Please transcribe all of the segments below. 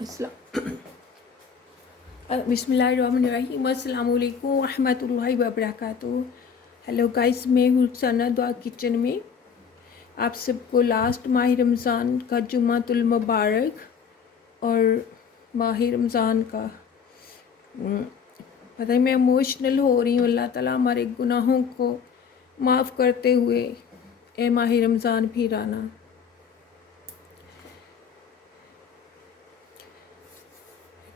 बिस्मिल्लाहिर्रहमानिर्रहीम अस्सलाम वालेकुम रहमतुल्लाहि व बरकातुहू। हेलो गाइस, मैं हूँ सना दुआ किचन में। आप सबको लास्ट माह रमज़ान का जुम्मतुल मुबारक और माह रमज़ान का पता है मैं इमोशनल हो रही हूँ। अल्लाह ताला हमारे गुनाहों को माफ़ करते हुए ए माह रमज़ान फिर आना।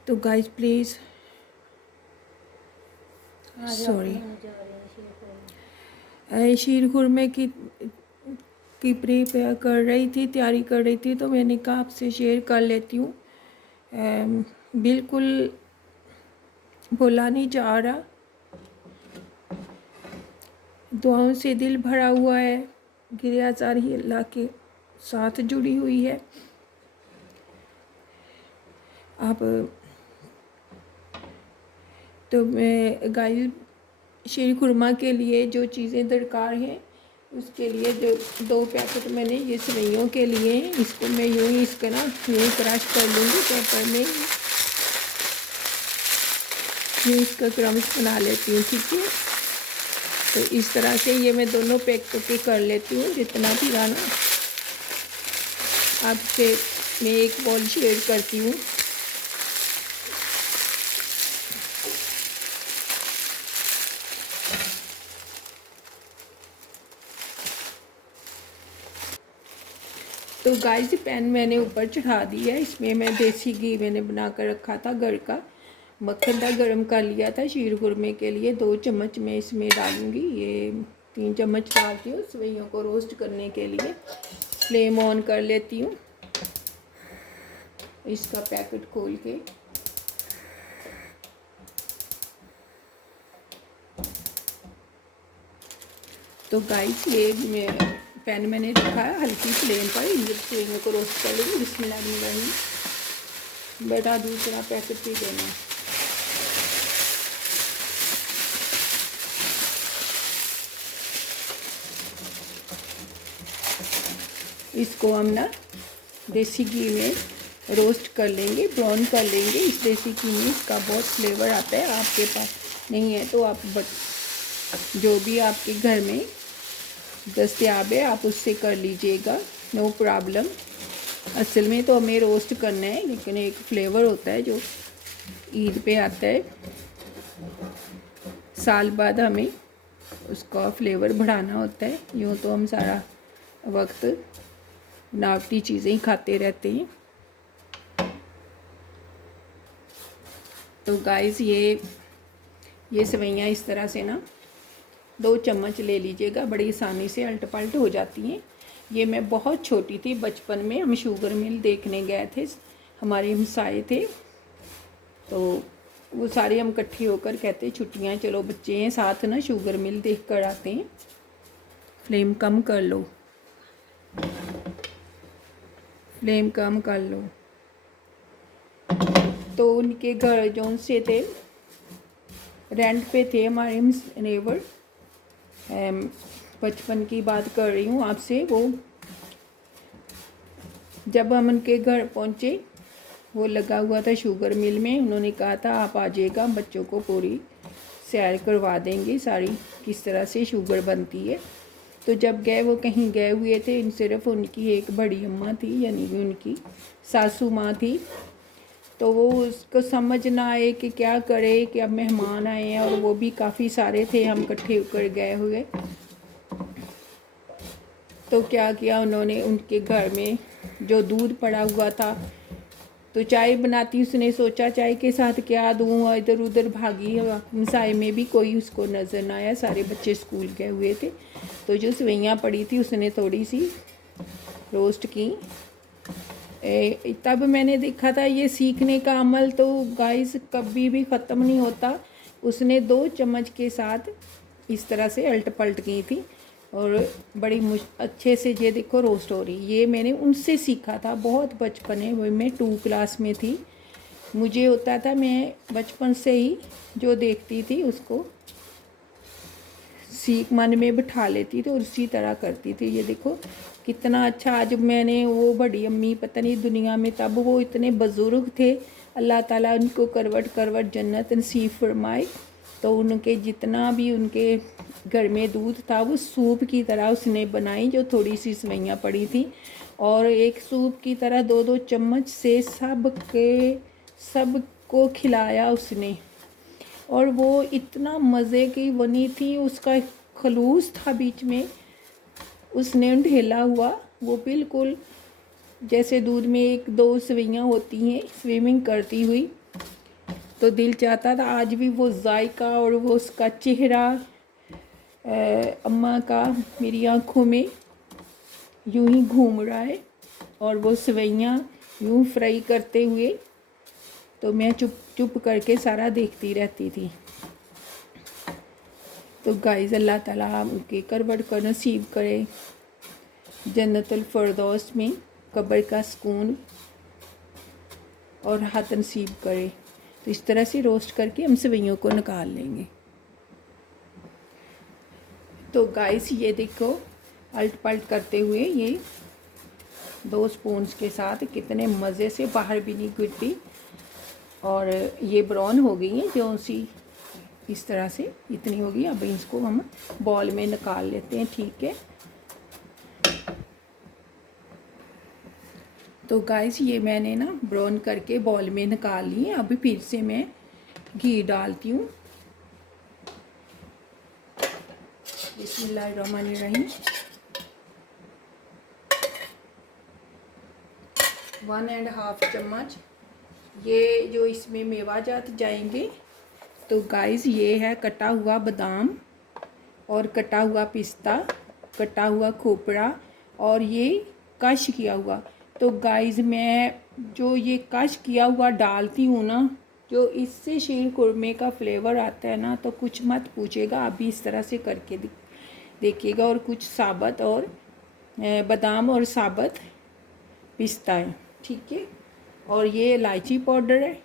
तो गाइस प्लीज़ सॉरी, शीर खुरमे की प्रिपेयर कर रही थी, तैयारी कर रही थी, तो मैंने कहा आपसे शेयर कर लेती हूँ। बिल्कुल भुला नहीं जा रहा, दुआओं से दिल भरा हुआ है, गिरयाजारी अल्लाह के साथ जुड़ी हुई है। आप तो मैं गाय शीर खुरमा के लिए जो चीज़ें दरकार हैं उसके लिए जो 2 पैकेट मैंने ये सेवइयों के लिए, इसको मैं यूँ ही इसका ना यूँ क्रश कर लूँगी पेपर में, यूँ इसका क्रम्स बना लेती हूँ, ठीक है। तो इस तरह से ये मैं दोनों पैकेटों के कर लेती हूँ। जितना भी गाना आपसे मैं एक बॉल शेयर करती हूँ। तो गाइस पैन मैंने ऊपर चढ़ा दिया है, इसमें मैं देसी घी मैंने बना कर रखा था, घर का मक्खन था, गरम कर लिया था शीर खुरमे के लिए। 2 चम्मच मैं इसमें डालूंगी, ये 3 चम्मच डालती हूँ सेवइयों को रोस्ट करने के लिए। फ्लेम ऑन कर लेती हूँ, इसका पैकेट खोल के तो गाइस ये पैन मैंने रखा है हल्की फ्लेम पर, इन सेवइयों को रोस्ट कर लूँगी। बिस्मिल्लाहिर्रहमानिर्रहीम। बेटा दूसरा पैकेट भी देना। इसको हम ना देसी घी में रोस्ट कर लेंगे, ब्राउन कर लेंगे। इस देसी घी में इसका बहुत फ्लेवर आता है। आपके पास नहीं है तो आप जो भी आपके घर में दस्तयाब है आप उससे कर लीजिएगा, नो प्रॉब्लम। असल में तो हमें रोस्ट करना है, लेकिन एक फ्लेवर होता है जो ईद पे आता है, साल बाद हमें उसका फ्लेवर बढ़ाना होता है। यूँ तो हम सारा वक्त बनावटी चीज़ें ही खाते रहते हैं। तो गाइस ये सेवइयाँ इस तरह से ना 2 चम्मच ले लीजिएगा, बड़ी आसानी से अल्ट पल्ट हो जाती हैं। ये मैं बहुत छोटी थी, बचपन में हम शुगर मिल देखने गए थे, हमारे हमसाए थे, तो वो सारे हम इकट्ठे होकर कहते छुट्टियाँ चलो बच्चे हैं साथ ना शुगर मिल देख कर आते हैं। फ्लेम कम कर लो, फ्लेम कम कर लो। तो उनके घर जो से थे, रेंट पे थे हमारे नेबर, बचपन की बात कर रही हूँ आपसे। वो जब हम उनके घर पहुँचे, वो लगा हुआ था शुगर मिल में। उन्होंने कहा था आप आ जाइएगा, बच्चों को पूरी सैर करवा देंगे सारी, किस तरह से शुगर बनती है। तो जब गए, वो कहीं गए हुए थे, सिर्फ उनकी एक बड़ी अम्मा थी, यानी कि उनकी सासू माँ थी। तो वो उसको समझ ना आए कि क्या करे, कि अब मेहमान आए हैं और वो भी काफ़ी सारे थे, हम इकट्ठे होकर गए हुए। तो क्या किया उन्होंने, उनके घर में जो दूध पड़ा हुआ था, तो चाय बनाती, उसने सोचा चाय के साथ क्या दूँ, इधर उधर भागी। हमसाए में भी कोई उसको नज़र ना आया, सारे बच्चे स्कूल गए हुए थे। तो जो सेवइयाँ पड़ी थी उसने थोड़ी सी रोस्ट की। तब मैंने देखा था ये सीखने का अमल तो गाइस कभी भी ख़त्म नहीं होता। उसने 2 चम्मच के साथ इस तरह से अल्ट पल्ट की थी और बड़ी अच्छे से ये देखो रोस्ट हो रही। ये मैंने उनसे सीखा था, बहुत बचपन है, वही मैं 2 क्लास में थी। मुझे होता था मैं बचपन से ही जो देखती थी उसको सीख मन में बिठा लेती थी और उसी तरह करती थी। ये देखो कितना अच्छा। आज मैंने वो बड़ी अम्मी पता नहीं दुनिया में, तब वो इतने बुज़ुर्ग थे, अल्लाह ताला उनको करवट करवट जन्नत नसीब फरमाए। तो उनके जितना भी उनके घर में दूध था वो सूप की तरह उसने बनाई, जो थोड़ी सी सेवइयाँ पड़ी थी, और एक सूप की तरह 2-2 चम्मच से सबको खिलाया उसने। और वो इतना मज़े की बनी थी, उसका खलूस था बीच में, उसने ढेला हुआ वो बिल्कुल जैसे दूध में 1-2 सेवइयाँ होती हैं स्विमिंग करती हुई। तो दिल चाहता था आज भी वो जायका और वो उसका चेहरा अम्मा का मेरी आँखों में यूं ही घूम रहा है, और वो सेवइयाँ यूं फ्राई करते हुए, तो मैं चुप चुप करके सारा देखती रहती थी। तो गाइस अल्लाह ताला उनके करवट को नसीब करे, जन्नतुल फरदौस में कब्र का सुकून और राहत नसीब करे। तो इस तरह से रोस्ट करके हम सेवइयों को निकाल लेंगे। तो गाइस ये देखो अल्ट पल्ट करते हुए ये 2 स्पून्स के साथ कितने मज़े से बाहर भी नहीं गिरती, और ये ब्राउन हो गई हैं जो सी, इस तरह से इतनी होगी। अब इसको हम बॉल में निकाल लेते हैं, ठीक है। तो गाइस ये मैंने ना ब्राउन करके बॉल में निकाल ली है। अभी फिर से मैं घी डालती हूँ। बिस्मिल्लाहिर्रहमानिर्रहीम। 1.5 चम्मच ये जो इसमें मेवा जात जाएंगे। तो गाइस ये है कटा हुआ बादाम और कटा हुआ पिस्ता, कटा हुआ खोपरा, और ये कश किया हुआ। तो गाइस मैं जो ये कश किया हुआ डालती हूँ ना, जो इससे शीर खुरमे का फ्लेवर आता है ना, तो कुछ मत पूछेगा। अभी इस तरह से करके देखिएगा। और कुछ साबुत और बादाम और साबुत पिस्ता है, ठीक है। और ये इलायची पाउडर है।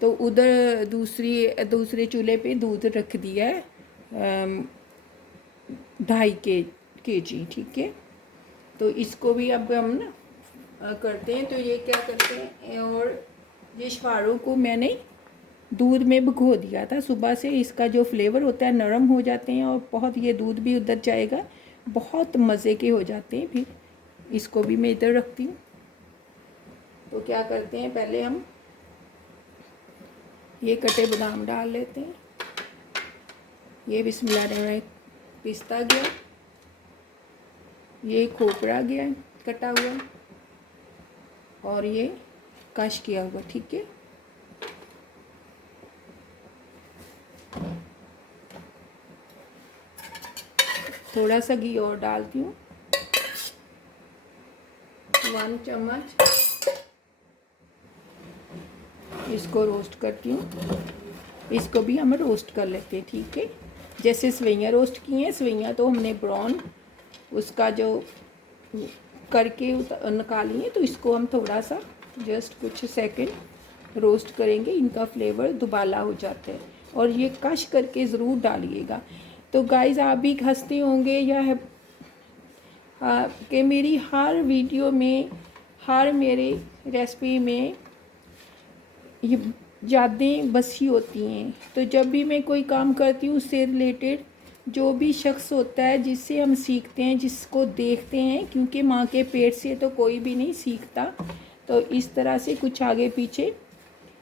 तो उधर दूसरे चूल्हे पे दूध रख दिया है 2.5 kg, ठीक है। तो इसको भी अब हम ना करते हैं। तो ये क्या करते हैं, और ये शवारों को मैंने दूध में भिगो दिया था सुबह से। इसका जो फ्लेवर होता है नरम हो जाते हैं, और बहुत ये दूध भी उधर जाएगा, बहुत मज़े के हो जाते हैं। फिर इसको भी मैं इधर रखती हूँ। तो क्या करते हैं, पहले हम ये कटे बादाम डाल लेते हैं। ये बिस्मिल्लाह पिस्ता गया, ये खोपरा गया कटा हुआ, और ये कश किया हुआ, ठीक है। थोड़ा सा घी और डालती हूँ, 1 चम्मच। इसको रोस्ट करती हूँ। इसको भी हम रोस्ट कर लेते हैं, ठीक है। जैसे सेवइयाँ रोस्ट की हैं, सेवइयाँ तो हमने ब्राउन उसका जो करके निकाली है, तो इसको हम थोड़ा सा जस्ट कुछ सेकंड रोस्ट करेंगे। इनका फ्लेवर दुबाला हो जाता है, और ये कश करके ज़रूर डालिएगा। तो गाइस आप भी हंसते होंगे या है कि मेरी हर वीडियो में, हर मेरे रेसिपी में ये यादें बसी होती हैं। तो जब भी मैं कोई काम करती हूँ उससे रिलेटेड जो भी शख्स होता है जिससे हम सीखते हैं, जिसको देखते हैं, क्योंकि माँ के पेट से तो कोई भी नहीं सीखता। तो इस तरह से कुछ आगे पीछे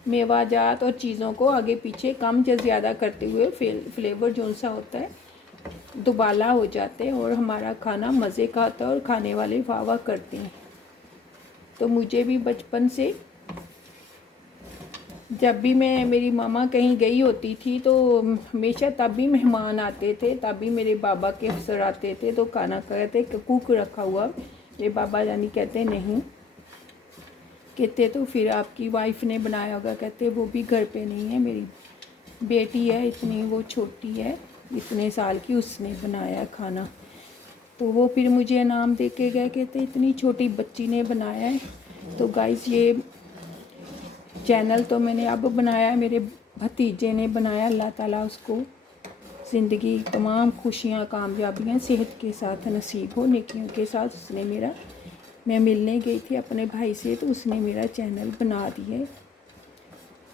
मेवाजात और चीज़ों को आगे पीछे कम या ज़्यादा करते हुए फ्लेवर जो सा होता है दुबाला हो जाते हैं, और हमारा खाना मज़े का आता है, और खाने वाले वाह वाह करते हैं। तो मुझे भी बचपन से जब भी मैं मेरी मामा कहीं गई होती थी, तो हमेशा तब भी मेहमान आते थे, तब भी मेरे बाबा के अफसर आते थे, तो खाना कहते कुक रखा हुआ। मेरे बाबा जानी कहते नहीं, कहते तो फिर आपकी वाइफ ने बनाया होगा। कहते वो भी घर पे नहीं है, मेरी बेटी है इतनी, वो छोटी है इतने साल की, उसने बनाया खाना। तो वो फिर मुझे इनाम दे के गए, कहते इतनी छोटी बच्ची ने बनाया है। तो गाइस ये चैनल तो मैंने अब बनाया है, मेरे भतीजे ने बनाया, अल्लाह ताला उसको ज़िंदगी तमाम खुशियाँ, कामयाबियाँ सेहत के साथ नसीब हो, नेकियों के साथ। उसने मेरा, मैं मिलने गई थी अपने भाई से तो उसने मेरा चैनल बना दिया।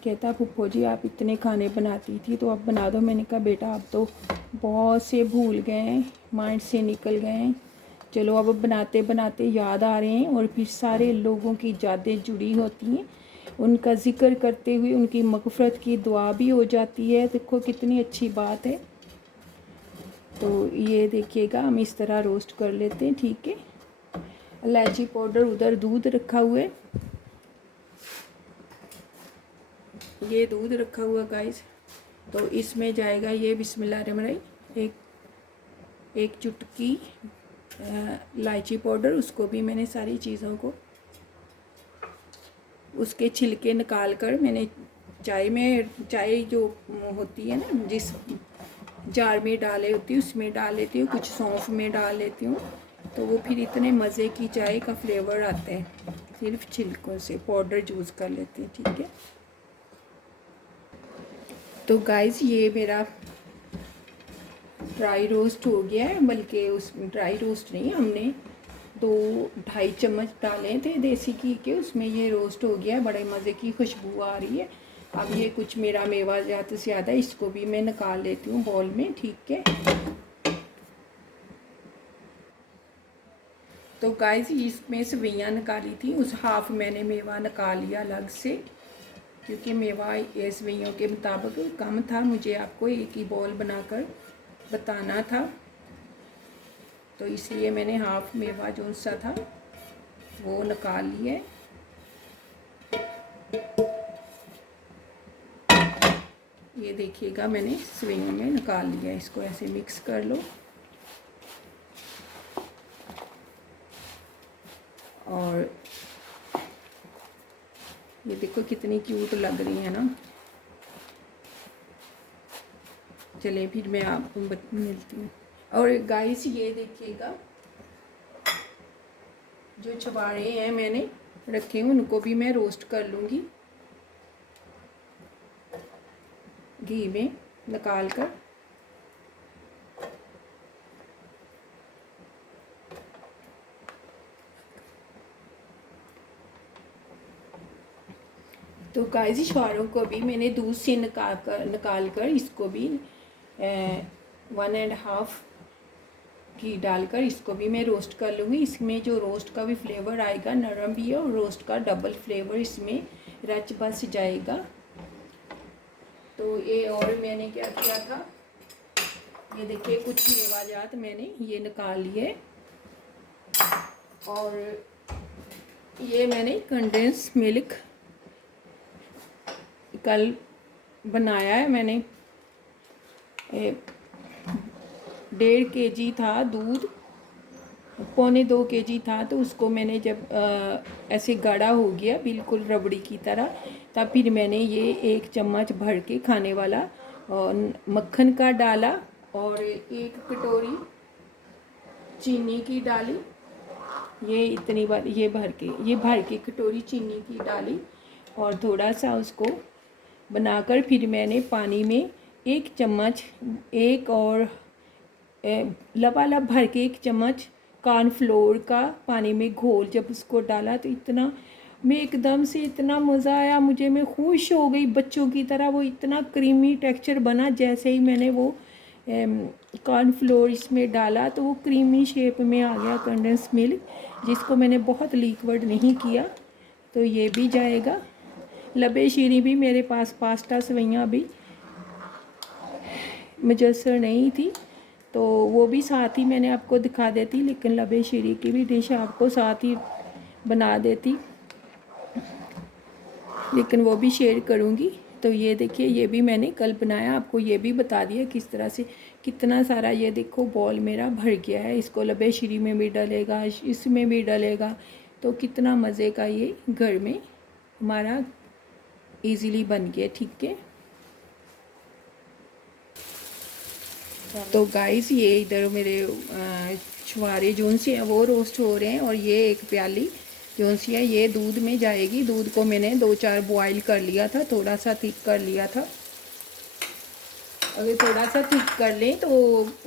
कहता फूफो जी आप इतने खाने बनाती थी तो अब बना दो। मैंने कहा बेटा अब तो बहुत से भूल गए हैं, माइंड से निकल गए हैं, चलो अब बनाते बनाते याद आ रहे हैं। और फिर सारे लोगों की यादें जुड़ी होती हैं, उनका ज़िक्र करते हुए उनकी मग़फ़िरत की दुआ भी हो जाती है। देखो कितनी अच्छी बात है। तो ये देखिएगा हम इस तरह रोस्ट कर लेते हैं, ठीक है। इलायची पाउडर, उधर दूध रखा हुआ है, ये दूध रखा हुआ गाइस। तो इसमें जाएगा ये बिस्मिल्लाहिर्रहमानिर्रहीम एक चुटकी इलायची पाउडर। उसको भी मैंने सारी चीज़ों को उसके छिलके निकाल कर मैंने चाय जो होती है ना जिस जार में डाले होती हूँ उसमें डाल लेती हूँ, कुछ सौंफ में डाल लेती हूँ। तो वो फिर इतने मज़े की चाय का फ्लेवर आता है। सिर्फ छिलकों से पाउडर यूज़ कर लेती हूँ, ठीक है। तो गाइस ये मेरा ड्राई रोस्ट हो गया है, बल्कि उस ड्राई रोस्ट नहीं, हमने 2-2.5 चम्मच डाले थे देसी घी के, उसमें ये रोस्ट हो गया है। बड़े मज़े की खुशबू आ रही है। अब ये कुछ मेरा मेवा ज़्यादा से ज़्यादा, इसको भी मैं निकाल लेती हूँ बॉल में, ठीक है। तो गाइस इसमें सेवइयाँ निकाली थी, उस हाफ मैंने मेवा निकाल लिया अलग से, क्योंकि मेवा ये सेवइयों के मुताबिक कम था। मुझे आपको एक ही बॉल बनाकर बताना था, तो इसलिए मैंने हाफ मेवा जो सा था वो निकाल लिया। ये देखिएगा मैंने सेवइयों में निकाल लिया। इसको ऐसे मिक्स कर लो और ये देखो कितनी क्यूट लग रही है ना। चलिए फिर मैं आपको मिलती हूँ। और गाइस ये देखिएगा जो छुहारे हैं मैंने रखे हैं उनको भी मैं रोस्ट कर लूँगी घी में निकाल कर। तो गाइस छुहारों को भी मैंने दूध से निकाल कर इसको भी 1.5 घी डालकर इसको भी मैं रोस्ट कर लूँगी। इसमें जो रोस्ट का भी फ्लेवर आएगा, नरम भी है और रोस्ट का डबल फ्लेवर इसमें रच बस जाएगा। तो ये और मैंने क्या किया था, ये देखिए कुछ मेवाजात मैंने ये निकाल लिए और ये मैंने कंडेंस मिल्क कल बनाया है। मैंने 1.5 kg था दूध, 1.25 kg था, तो उसको मैंने जब ऐसे गाढ़ा हो गया बिल्कुल रबड़ी की तरह, तब फिर मैंने ये 1 चम्मच भर के खाने वाला मक्खन का डाला और 1 कटोरी चीनी की डाली। ये इतनी बार ये भर के कटोरी चीनी की डाली और थोड़ा सा उसको बनाकर फिर मैंने पानी में 1 चम्मच और लबालब भर के 1 चम्मच कॉर्नफ्लोर का पानी में घोल जब उसको डाला तो इतना मैं एकदम से इतना मज़ा आया मुझे, मैं खुश हो गई बच्चों की तरह। वो इतना क्रीमी टेक्सचर बना, जैसे ही मैंने वो कॉर्नफ्लोर इसमें डाला तो वो क्रीमी शेप में आ गया कंडेंस मिल्क, जिसको मैंने बहुत लिक्विड नहीं किया। तो ये भी जाएगा। लबे शीरी भी मेरे पास पास्ता सेवइयाँ भी मुयस्सर नहीं थी, तो वो भी साथ ही मैंने आपको दिखा देती, लेकिन लबे शीरी की भी डिश आपको साथ ही बना देती, लेकिन वो भी शेयर करूँगी। तो ये देखिए ये भी मैंने कल बनाया, आपको ये भी बता दिया किस तरह से। कितना सारा ये देखो बॉल मेरा भर गया है। इसको लबे शीरी में भी डलेगा, इसमें भी डलेगा, तो कितना मज़े का ये घर में हमारा इजीली बन गया, ठीक है। तो गाइस ये इधर मेरे छुहारे जोन से हैं वो रोस्ट हो रहे हैं और ये 1 प्याली जोन सी है ये दूध में जाएगी। दूध को मैंने 2-4 बॉयल कर लिया था, थोड़ा सा थिक कर लिया था। अगर थोड़ा सा थिक कर लें तो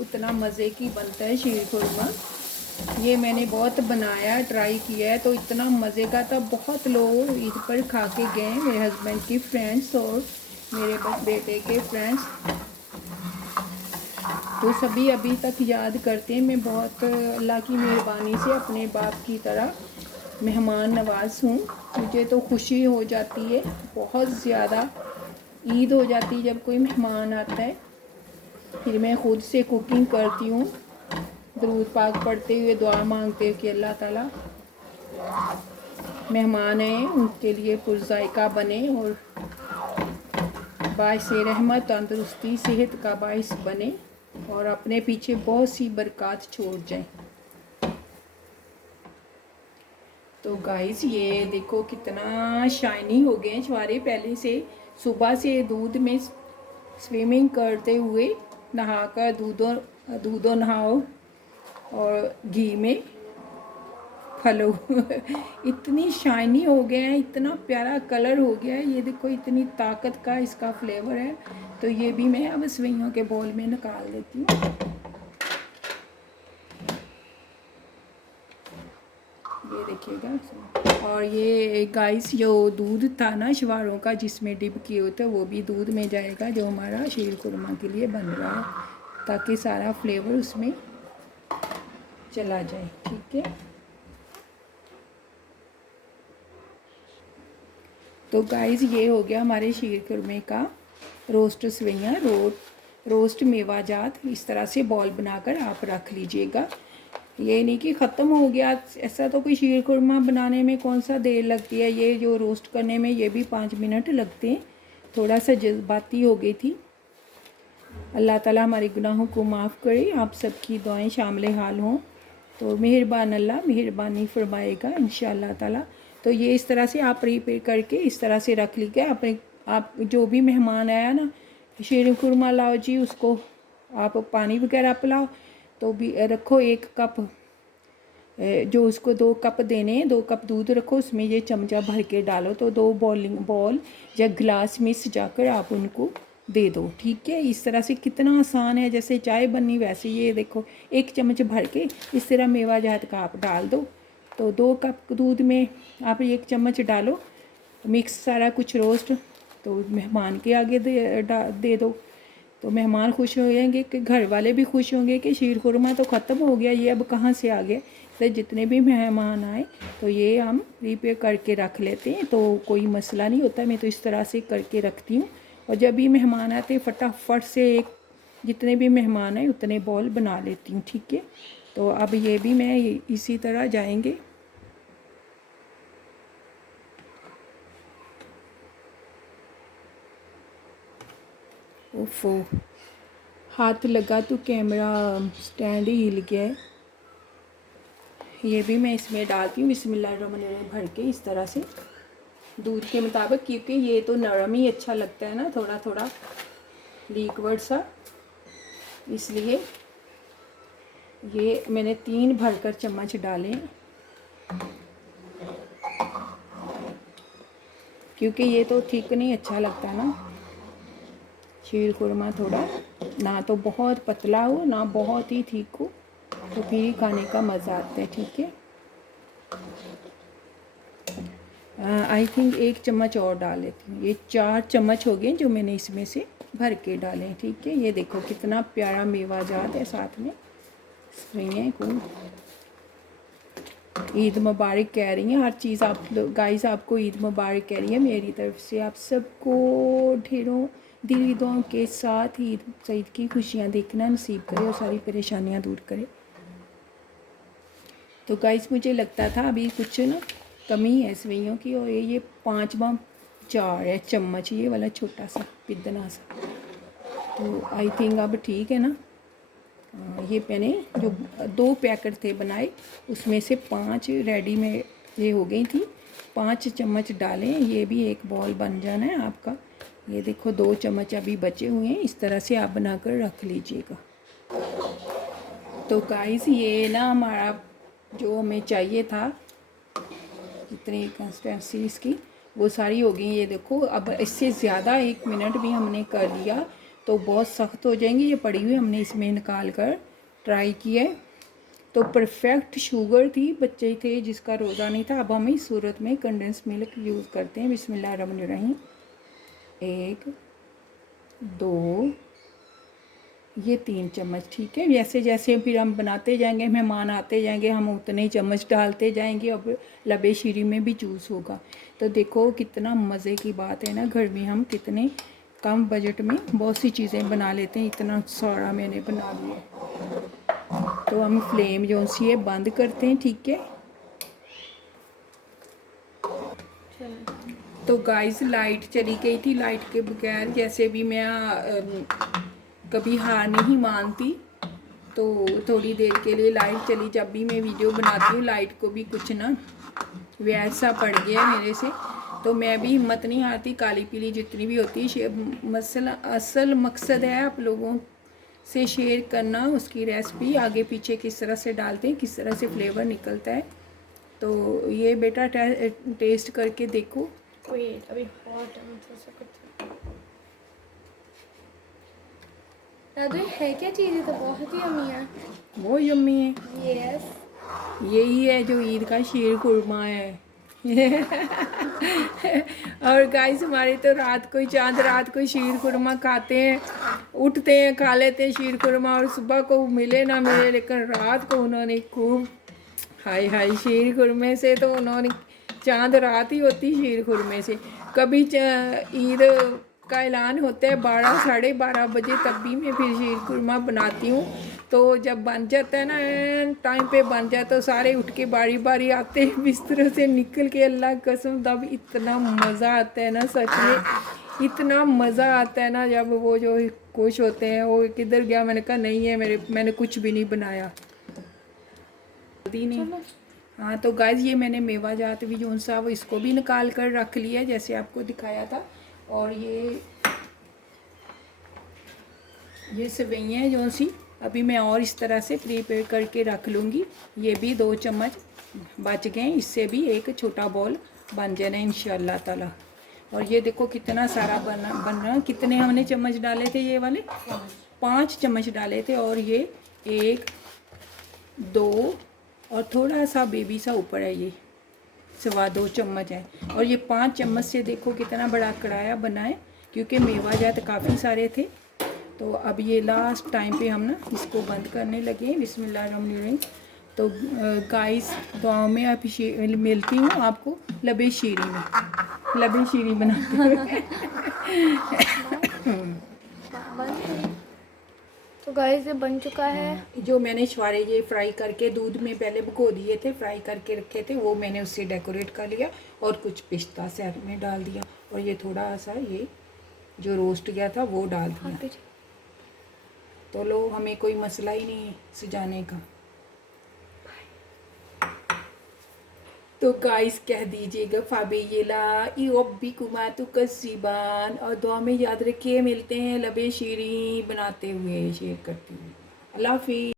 उतना मज़े की बनता है शीर खुरमा। ये मैंने बहुत बनाया, ट्राई किया है, तो इतना मज़े का था। बहुत लोग ईद पर खा के गए, मेरे हस्बैंड की फ्रेंड्स और मेरे बेटे के फ्रेंड्स, तो सभी अभी तक याद करते हैं। मैं बहुत अल्लाह की मेहरबानी से अपने बाप की तरह मेहमान नवाज हूँ। मुझे तो खुशी हो जाती है बहुत ज़्यादा, ईद हो जाती है जब कोई मेहमान आता है। फिर मैं ख़ुद से कुकिंग करती हूँ, दरूद पाक पढ़ते हुए दुआ मांगते हुए कि अल्लाह ताला मेहमान आए उनके लिए पुरज़ायका बने और बाइस रहमत, तंदुरुस्ती, सेहत का बाइस बने और अपने पीछे बहुत सी बरकत छोड़ जाएं। तो गाइस ये देखो कितना शाइनी हो गए हैं छुहारे। पहले से सुबह से दूध में स्विमिंग करते हुए नहाकर दूधो नहाओ और घी में फलो इतनी शाइनी हो गए हैं, इतना प्यारा कलर हो गया है। ये देखो इतनी ताकत का इसका फ्लेवर है। तो ये भी मैं अब सवैयों के बॉल में निकाल देती हूँ। ये देखिएगा। और ये गाइस जो दूध था ना शवारों का जिसमें डिप किए होते वो भी दूध में जाएगा, जो हमारा शीर खुरमा के लिए बन रहा है, ताकि सारा फ्लेवर उसमें चला जाए। ठीक है, तो गाइस ये हो गया हमारे शीर खुरमे का रोस्ट सवैयाँ, रोस्ट मेवा जात। इस तरह से बॉल बनाकर आप रख लीजिएगा। ये नहीं कि ख़त्म हो गया, ऐसा तो कोई शीर खुरमा बनाने में कौन सा देर लगती है। ये जो रोस्ट करने में ये भी 5 मिनट लगते हैं। थोड़ा सा जज्बाती हो गई थी। अल्लाह ताला हमारे गुनाहों को माफ़ करे, आप सबकी दुआएं शामिल हाल हों। तो मेहरबान अल्लाह मेहरबानी फरमाएगा इंशाअल्लाह ताला। तो ये इस तरह से आप प्रीपेयर करके इस तरह से रख लीजिए। अपने आप जो भी मेहमान आया ना, शीर खुरमा लाओ जी, उसको आप पानी वगैरह पिलाओ तो भी रखो। 1 कप जो उसको 2 कप देने हैं, 2 कप दूध रखो, उसमें ये चमचा भर के डालो, तो 2 बॉल या गिलास में सजाकर आप उनको दे दो। ठीक है, इस तरह से कितना आसान है, जैसे चाय बननी वैसे। ये देखो 1 चम्मच भर के इस तरह मेवा जात का आप डाल दो। तो 2 कप दूध में आप 1 चम्मच डालो, मिक्स सारा कुछ रोस्ट, तो मेहमान के आगे दे दो। तो मेहमान खुश हो जाएंगे कि घर वाले भी खुश होंगे कि शीर खुरमा तो ख़त्म हो गया, ये अब कहाँ से आ गया। तो जितने भी मेहमान आए तो ये हम प्रीपेयर करके रख लेते हैं, तो कोई मसला नहीं होता। मैं तो इस तरह से करके रखती हूँ और जब भी मेहमान आते फटाफट से जितने भी मेहमान आए उतने बॉल बना लेती हूँ। ठीक है, तो अब ये भी मैं इसी तरह जाएंगे। ओफो, हाथ लगा तो कैमरा स्टैंड ही हिल गया है। ये भी मैं इसमें डालती हूँ बिस्मिल्लाहिर्रहमानिर्रहीम भर के इस तरह से दूध के मुताबिक, क्योंकि ये तो नरम ही अच्छा लगता है ना, थोड़ा थोड़ा लिक्विड सा, इसलिए ये मैंने 3 भरकर चम्मच डाले, क्योंकि ये तो ठीक नहीं अच्छा लगता ना शीर खुरमा। थोड़ा ना तो बहुत पतला हो ना बहुत ही ठीक हो, तो फिर ही खाने का मज़ा आता है। ठीक है, आई थिंक 1 चम्मच और डाल लेती हूँ। ये 4 चम्मच हो गए जो मैंने इसमें से भर के डालें। ठीक है, ये देखो कितना प्यारा मेवा जात है, साथ में सवैयाँ को। ईद मुबारक कह रही हैं हर चीज़ आप लोग गाइस, आपको ईद मुबारक कह रही है मेरी तरफ से। आप सबको ढेरों दिली दुआओं के साथ ईद की खुशियाँ देखना नसीब करे और सारी परेशानियाँ दूर करे। तो गाइस मुझे लगता था अभी कुछ ना कमी है सवैयों की, और ये 5वां जार है चम्मच, ये वाला छोटा सा पिदना सा। तो आई थिंक अब ठीक है ना। ये मैंने जो 2 पैकेट थे बनाए उसमें से 5 रेडी में ये हो गई थी। 5 चम्मच डालें, ये भी 1 बॉल बन जाना है आपका। ये देखो 2 चम्मच अभी बचे हुए हैं, इस तरह से आप बनाकर रख लीजिएगा। तो गाइस ये ना हमारा जो हमें चाहिए था जितनी कंसिस्टेंसी इसकी वो सारी हो गई। ये देखो अब इससे ज़्यादा 1 मिनट भी हमने कर लिया तो बहुत सख्त हो जाएंगी। ये पड़ी हुई हमने इसमें निकाल कर ट्राई किया है, तो परफेक्ट शुगर थी। बच्चे थे जिसका रोज़ा नहीं था। अब हम इस सूरत में कंडेंस मिल्क यूज़ करते हैं। बिस्मिल्लाहिर्रहमानिर्रहीम। 1 2 ये 3 चम्मच, ठीक है। जैसे जैसे फिर हम बनाते जाएंगे, मेहमान आते जाएंगे, हम उतने ही चम्मच डालते जाएंगे। अब लबे शीरी में भी जूस होगा। तो देखो कितना मज़े की बात है ना, घर में हम कितने कम बजट में बहुत सी चीज़ें बना लेते हैं। इतना सारा मैंने बना लिया। तो हम फ्लेम जो सी है बंद करते हैं, ठीक है। तो गाइस लाइट चली गई थी। लाइट के बगैर जैसे भी मैं कभी हार नहीं मानती, तो थोड़ी देर के लिए लाइट चली। जब भी मैं वीडियो बनाती हूँ लाइट को भी कुछ ना वैसा पड़ गया मेरे से, तो मैं भी हिम्मत नहीं हारती। काली पीली जितनी भी होती है, मसला असल मकसद है आप लोगों से शेयर करना, उसकी रेसिपी आगे पीछे किस तरह से डालते हैं, किस तरह से फ्लेवर निकलता है। तो ये बेटा टेस्ट करके देखो। वेट, अभी हॉट है, मतलब से कुछ दादू है क्या चीज़? है तो बहुत ही यम्मी है। वो यम्मी है, यस, यही है जो ईद का शीर खुरमा है। और गाइस हमारे तो रात को ही चांद रात को शीर खुरमा खाते हैं, उठते हैं खा लेते हैं शीर खुरमा, और सुबह को मिले ना मिले, लेकिन रात को उन्होंने खूब हाय हाय शीर खुरमे से तो उन्होंने चांद रात ही होती शीर खुरमे से। कभी ईद का ऐलान होता है 12 साढ़े 12 बजे, तब भी मैं फिर शीर खुरमा बनाती हूँ। तो जब बन जाता है ना टाइम पे बन जाए, तो सारे उठ के बारी बारी आते हैं बिस्तर से निकल के, अल्लाह कसम तब इतना मज़ा आता है ना, सच में इतना मज़ा आता है ना। जब वो जो खुश होते हैं, वो किधर गया, मैंने कहा नहीं है मैंने कुछ भी नहीं बनाया नहीं। हाँ तो गाइस ये मैंने मेवा जात भी जो सा वो इसको भी निकाल कर रख लिया जैसे आपको दिखाया था। और ये सेवइयाँ जो सी अभी मैं और इस तरह से प्रिपेयर करके रख लूँगी। ये भी 2 चम्मच बच गए, इससे भी एक छोटा बॉल बन जाना इंशाल्लाह ताला। और ये देखो कितना सारा बन रहा। कितने हमने चम्मच डाले थे? ये वाले 5 चम्मच डाले थे। और ये 1 2 और थोड़ा सा बेबी सा ऊपर है, ये 2.25 चम्मच है। और ये 5 चम्मच से देखो कितना बड़ा कढ़ाया बना है, क्योंकि मेवा जात काफ़ी सारे थे। तो अब ये लास्ट टाइम पे हम ना इसको बंद करने लगे। बिस्मिल्लाहिर्रहमानिर्रहीम। तो गाइस दुआओं में आप मिलती हूँ आपको लबे शीरी में, लबे शीरी बनाते हुए। तो गाइस ये बन चुका है। जो मैंने छुआरे ये फ्राई करके दूध में पहले भिगो दिए थे, फ्राई करके रखे थे, वो मैंने उससे डेकोरेट कर लिया और कुछ पिस्ता सैर में डाल दिया। और ये थोड़ा सा ये जो रोस्ट गया था वो डाल दिया। तो लो, हमें कोई मसला ही नहीं सजाने का। तो गाइस कह दीजिएगा फाबीला इबी कुमातु कसीबान, और दुआ में याद रखिए। मिलते हैं लबे शीरी बनाते हुए, शेयर करते हुए। अल्लाह हाफिज़।